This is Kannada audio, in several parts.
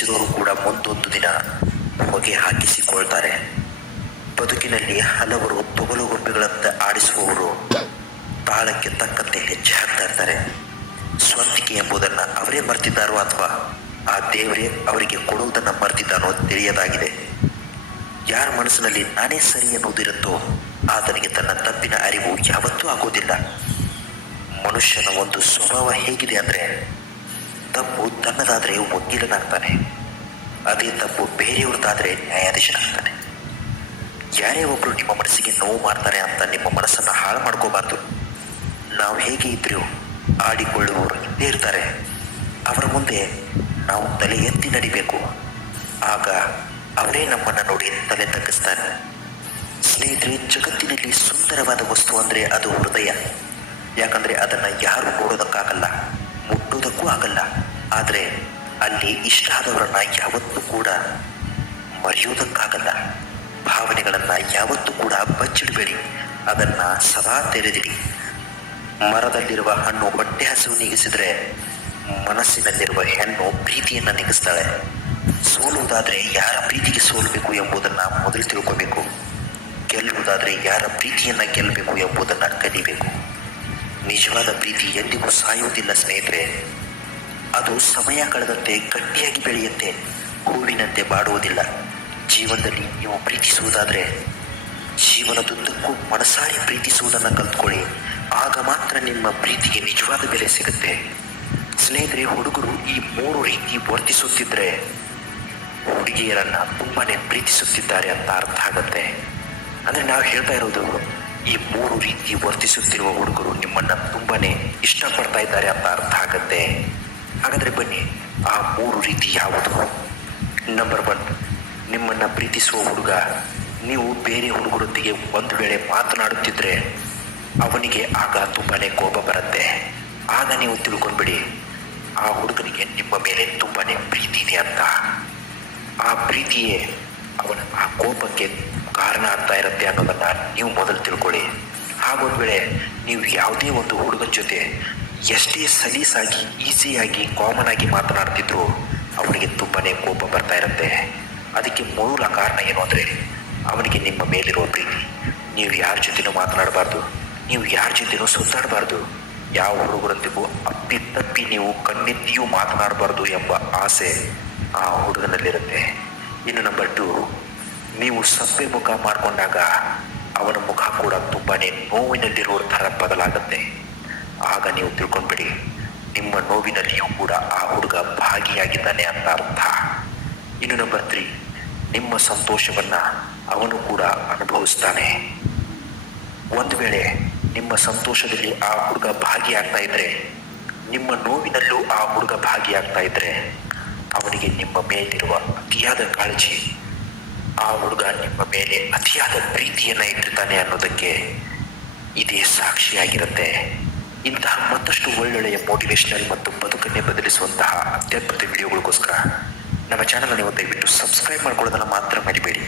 ಪ್ರೀತಿಸಿದವರು ಕೂಡ ಮುಂದೊಂದು ದಿನ ಹೊಗೆ ಹಾಕಿಸಿಕೊಳ್ತಾರೆ. ಬದುಕಿನಲ್ಲಿ ಹಲವರು ತೊಗಲುಗೊಂಬೆಗಳಂತೆ ಆಡಿಸುವವರು ತಾಳಕ್ಕೆ ತಕ್ಕಂತೆ ಹೆಜ್ಜೆ ಹಾಕ್ತಾ ಇರ್ತಾರೆ. ಸ್ವಂತಿಕೆ ಎಂಬುದನ್ನು ಅವರೇ ಮರ್ತಿದ್ದಾರೋ ಅಥವಾ ಆ ದೇವರೇ ಅವರಿಗೆ ಕೊಡುವುದನ್ನು ಮರ್ತಿದ್ದಾನೋ ತಿಳಿಯದಾಗಿದೆ. ಯಾರ ಮನಸ್ಸಿನಲ್ಲಿ ನಾನೇ ಸರಿ ಎನ್ನುವುದಿರುತ್ತೋ ಆತನಿಗೆ ತನ್ನ ತಪ್ಪಿನ ಅರಿವು ಯಾವತ್ತೂ ಆಗೋದಿಲ್ಲ. ಮನುಷ್ಯನ ಒಂದು ಸ್ವಭಾವ ಹೇಗಿದೆ ಅಂದರೆ, ತಪ್ಪು ತನ್ನದಾದರೆ ವಕೀಲನಾಗ್ತಾನೆ, ಅದೇ ತಪ್ಪು ಬೇರೆಯವ್ರದ್ದಾದರೆ ನ್ಯಾಯಾಧೀಶನಾಗ್ತಾನೆ. ಯಾರೇ ಒಬ್ಬರು ನಿಮ್ಮ ಮನಸ್ಸಿಗೆ ನೋವು ಮಾಡ್ತಾರೆ ಅಂತ ನಿಮ್ಮ ಮನಸ್ಸನ್ನು ಹಾಳು ಮಾಡ್ಕೋಬಾರ್ದು. ನಾವು ಹೇಗೆ ಇದ್ರೂ ಆಡಿಕೊಳ್ಳುವವರು ಇದ್ದೇ ಇರ್ತಾರೆ. ಅವರ ಮುಂದೆ ನಾವು ತಲೆ ಎತ್ತಿ ನಡಿಬೇಕು. ಆಗ ಅವರೇ ನಮ್ಮನ್ನು ನೋಡಿ ತಲೆ ತಗ್ಗಿಸ್ತಾರೆ. ಸ್ನೇಹಿತರೆ, ಜಗತ್ತಿನಲ್ಲಿ ಸುಂದರವಾದ ವಸ್ತು ಅಂದರೆ ಅದು ಹೃದಯ. ಯಾಕಂದರೆ ಅದನ್ನು ಯಾರು ನೋಡೋದಕ್ಕಾಗಲ್ಲ, ಮುಟ್ಟೋದಕ್ಕೂ ಆಗಲ್ಲ. ಆದರೆ ಅಲ್ಲಿ ಇಷ್ಟ ಆದವರನ್ನು ಯಾವತ್ತೂ ಕೂಡ ಮರೆಯೋದಕ್ಕಾಗಲ್ಲ. ಭಾವನೆಗಳನ್ನು ಯಾವತ್ತೂ ಕೂಡ ಬಚ್ಚಿಡಬೇಡಿ, ಅದನ್ನು ಸದಾ ತೆರೆದಿಡಿ. ಮರದಲ್ಲಿರುವ ಹಣ್ಣು ಹೊಟ್ಟೆ ಹಸಿವು ನೀಗಿಸಿದರೆ ಮನಸ್ಸಿನಲ್ಲಿರುವ ಹೆಣ್ಣು ಪ್ರೀತಿಯನ್ನು ನೀಗಿಸ್ತಾಳೆ. ಸೋಲುವುದಾದರೆ ಯಾರ ಪ್ರೀತಿಗೆ ಸೋಲಬೇಕು ಎಂಬುದನ್ನು ಮೊದಲು ತಿಳ್ಕೋಬೇಕು. ಗೆಲ್ಲುವುದಾದರೆ ಯಾರ ಪ್ರೀತಿಯನ್ನು ಗೆಲ್ಲಬೇಕು ಎಂಬುದನ್ನು ಕಲಿಬೇಕು. ನಿಜವಾದ ಪ್ರೀತಿ ಎಂದಿಗೂ ಸಾಯುವುದಿಲ್ಲ ಸ್ನೇಹಿತರೆ. ಅದು ಸಮಯ ಕಳೆದಂತೆ ಗಟ್ಟಿಯಾಗಿ ಬೆಳೆಯುತ್ತೆ, ಹೂವಿನಂತೆ ಬಾಡುವುದಿಲ್ಲ. ಜೀವನದಲ್ಲಿ ನೀವು ಪ್ರೀತಿಸುವುದಾದರೆ ಜೀವನದುದ್ದಕ್ಕೂ ಮನಸಾರಿ ಪ್ರೀತಿಸುವುದನ್ನು ಕಲ್ತ್ಕೊಳ್ಳಿ. ಆಗ ಮಾತ್ರ ನಿಮ್ಮ ಪ್ರೀತಿಗೆ ನಿಜವಾದ ಬೆಲೆ ಸಿಗುತ್ತೆ. ಸ್ನೇಹಿತರೆ, ಹುಡುಗರು ಈ 3 ರೀತಿ ವರ್ತಿಸುತ್ತಿದ್ದರೆ ಹುಡುಗಿಯರನ್ನ ತುಂಬಾನೇ ಪ್ರೀತಿಸುತ್ತಿದ್ದಾರೆ ಅಂತ ಅರ್ಥ ಆಗತ್ತೆ. ಅಂದರೆ ನಾವು ಹೇಳ್ತಾ ಇರೋದು, ಈ 3 ರೀತಿ ವರ್ತಿಸುತ್ತಿರುವ ಹುಡುಗರು ನಿಮ್ಮನ್ನು ತುಂಬಾನೇ ಇಷ್ಟಪಡ್ತಾ ಇದ್ದಾರೆ ಅಂತ ಅರ್ಥ ಆಗತ್ತೆ. ಹಾಗಾದರೆ ಬನ್ನಿ, ಆ 3 ರೀತಿ ಯಾವುದು? ನಂಬರ್ 1, ನಿಮ್ಮನ್ನು ಪ್ರೀತಿಸುವ ಹುಡುಗ ನೀವು ಬೇರೆ ಹುಡುಗರೊಂದಿಗೆ ಒಂದು ವೇಳೆ ಮಾತನಾಡುತ್ತಿದ್ದರೆ ಅವನಿಗೆ ಆಗ ತುಂಬಾನೇ ಕೋಪ ಬರುತ್ತೆ. ಆಗ ನೀವು ತಿಳ್ಕೊಂಡ್ಬಿಡಿ, ಆ ಹುಡುಗನಿಗೆ ನಿಮ್ಮ ಮೇಲೆ ತುಂಬಾನೇ ಪ್ರೀತಿ ಇದೆ ಅಂತ. ಆ ಪ್ರೀತಿಯೇ ಅವನ ಆ ಕೋಪಕ್ಕೆ ಕಾರಣ ಆಗ್ತಾ ಇರುತ್ತೆ ಅನ್ನೋದನ್ನ ನೀವು ಮೊದಲು ತಿಳ್ಕೊಳ್ಳಿ. ಹಾಗೊಂದು ವೇಳೆ ನೀವು ಯಾವುದೇ ಒಂದು ಹುಡುಗನ ಜೊತೆ ಎಷ್ಟೇ ಸಲೀಸಾಗಿ, ಈಸಿಯಾಗಿ, ಕಾಮನ್ ಆಗಿ ಮಾತನಾಡ್ತಿದ್ರು ಅವನಿಗೆ ತುಂಬಾನೇ ಕೋಪ ಬರ್ತಾ ಇರುತ್ತೆ. ಅದಕ್ಕೆ ಮೂಲ ಕಾರಣ ಏನು ಅಂದರೆ, ಅವನಿಗೆ ನಿಮ್ಮ ಮೇಲಿರುವ ಪ್ರೀತಿ. ನೀವು ಯಾರ ಜೊತೆನೂ ಮಾತನಾಡಬಾರ್ದು, ನೀವು ಯಾರ ಜೊತೆನೂ ಸುತ್ತಾಡಬಾರ್ದು, ಯಾವ ಹುಡುಗರೊಂದಿಗೂ ಅಪ್ಪಿತಪ್ಪಿ ನೀವು ಕಣ್ಣೆತ್ತಿಯೂ ಮಾತನಾಡಬಾರ್ದು ಎಂಬ ಆಸೆ ಆ ಹುಡುಗನಲ್ಲಿರುತ್ತೆ. ಇನ್ನು ನಂಬರ್ 2, ನೀವು ಸಪ್ಪೆ ಮುಖ ಮಾಡಿಕೊಂಡಾಗ ಅವನ ಮುಖ ಕೂಡ ತುಂಬಾನೇ ನೋವಿನಲ್ಲಿರೋ ಥರ ಬದಲಾಗುತ್ತೆ. ಆಗ ನೀವು ತಿಳ್ಕೊಂಡ್ಬಿಡಿ, ನಿಮ್ಮ ನೋವಿನಲ್ಲಿಯೂ ಕೂಡ ಆ ಹುಡುಗ ಭಾಗಿಯಾಗಿದ್ದಾನೆ ಅಂತ ಅರ್ಥ. ಇನ್ನು ನಂಬರ್ 3, ನಿಮ್ಮ ಸಂತೋಷವನ್ನು ಅವನು ಕೂಡ ಅನುಭವಿಸ್ತಾನೆ. ಒಂದು ವೇಳೆ ನಿಮ್ಮ ಸಂತೋಷದಲ್ಲಿ ಆ ಹುಡುಗ ಭಾಗಿಯಾಗ್ತಾ ಇದ್ರೆ, ನಿಮ್ಮ ನೋವಿನಲ್ಲೂ ಆ ಹುಡುಗ ಭಾಗಿಯಾಗ್ತಾ ಇದ್ರೆ, ಅವನಿಗೆ ನಿಮ್ಮ ಮೇಲಿರುವ ಅತಿಯಾದ ಕಾಳಜಿ, ಆ ಹುಡುಗ ನಿಮ್ಮ ಮೇಲೆ ಅತಿಯಾದ ಪ್ರೀತಿಯನ್ನು ಇಟ್ಟಿರ್ತಾನೆ ಅನ್ನೋದಕ್ಕೆ ಇದೇ ಸಾಕ್ಷಿಯಾಗಿರುತ್ತೆ. ಇಂತಹ ಮತ್ತಷ್ಟು ಒಳ್ಳೊಳ್ಳೆಯ ಮೋಟಿವೇಶನಲ್ ಮತ್ತು ಬದುಕನ್ನೇ ಬದಲಿಸುವಂತಹ ಅತ್ಯದ್ಭುತ ವಿಡಿಯೋಗಳಿಗೋಸ್ಕರ ನಮ್ಮ ಚಾನಲ್ ನೀವು ದಯವಿಟ್ಟು ಸಬ್ಸ್ಕ್ರೈಬ್ ಮಾಡ್ಕೊಳ್ಳೋದನ್ನು ಮಾತ್ರ ಮರಿಬೇಡಿ.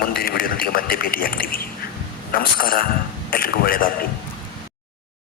ಮುಂದಿನ ವಿಡಿಯೋದೊಂದಿಗೆ ಮತ್ತೆ ಭೇಟಿಯಾಗ್ತೀವಿ. ನಮಸ್ಕಾರ, ಎಲ್ರಿಗೂ ಒಳ್ಳೆಯದಾಗಲಿ.